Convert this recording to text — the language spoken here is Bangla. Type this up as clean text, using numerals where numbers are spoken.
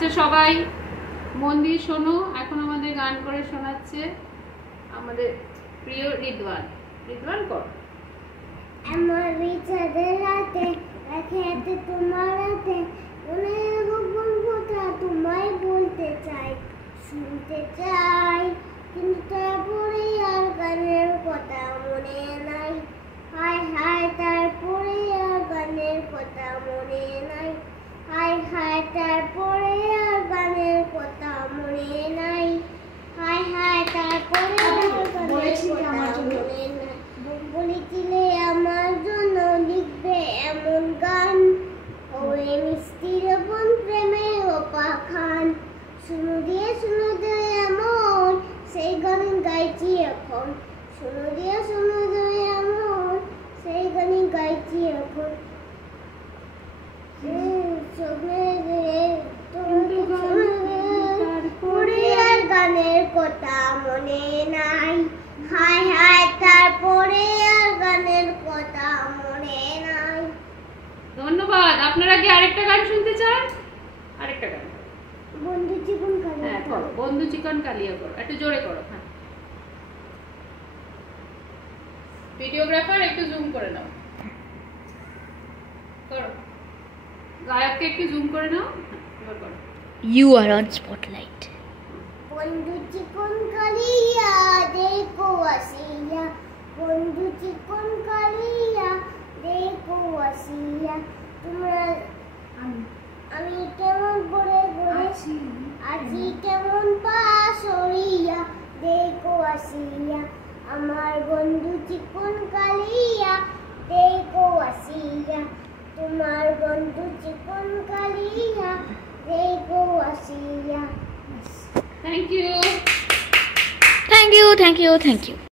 আচ্ছা সবাই মন দিয়ে শোনো, এখন আমাদের গান করে শোনাচ্ছে আমাদের প্রিয় রিদওয়ান। রিদওয়ান কর। আমার বিচারের রাতে খেতে তোমার রাতে মনের গোপন কথা তোমায় বলতে চাই, শুনতে চাই, কিন্তু তারপরে আর গানের কথা মনে নাই। হায় হায় তারপরে আর গানের কথা মনে নাই। হায় হায় তারপরে আর গানের কথা মনে নাই। হায় হায় তারপরে আর গানের কথা মনে নাই। বলেছিলে আমার জন্য লিখবে এমন গান, ওরে মিষ্টি রবন প্রেমে অপাখান। শুনো দিয়ে এমন সেই গান গাইছি এখন। শুনো দিয়ে এমন সেই গান গাইছি এখন। তারপরে আর গানের কথা মনে নাই। হায় হায় তারপরে আর গানের কথা মনে নাই। ধন্যবাদ। আপনারা কি আরেকটা গান শুনতে চান? আরেকটা গান বন্ধু চিকন কালিয়া। হ্যাঁ করো, বন্ধু চিকন কালিয়া করো, একটু জোরে করো। হ্যাঁ, ভিডিওগ্রাফার একটু জুম করে নাও, করো। গায়ককে একটু জুম করে নাও। এবার করো। You are on spotlight. বন্ধু চিকন কালিয়া দেখো আসিয়া, বন্ধু চিকন কালিয়া দেখো আসিয়া। তোমরা আমি কেমন পড়ে পড়েছি আজি, কেমন পাশরিয়া দেখো আসিয়া। আমার বন্ধু চিকন কালিয়া দেখো আসিয়া। তোমার বন্ধু চিকন কালিয়া দেখো আসিয়া। Thank you. Thank you, thank you, thank you.